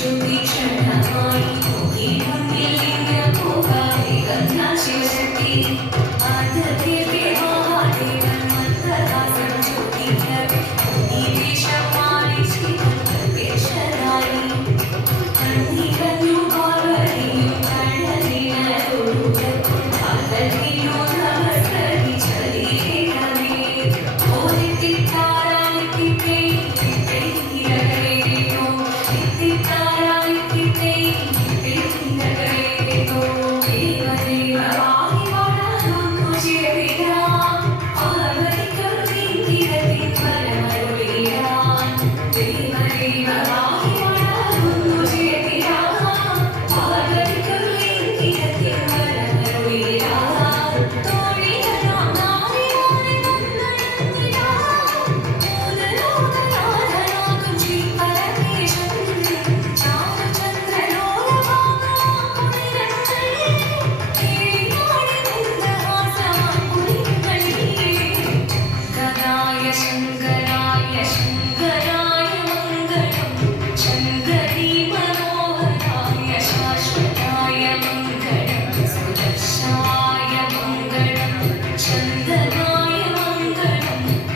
兄弟劝他莫要哭你看你不止干了这兄弟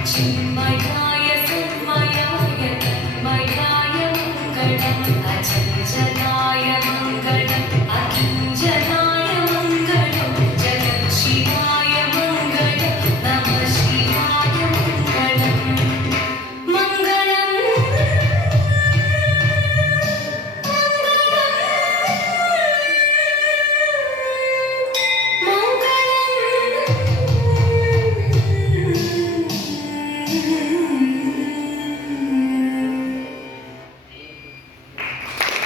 to my God.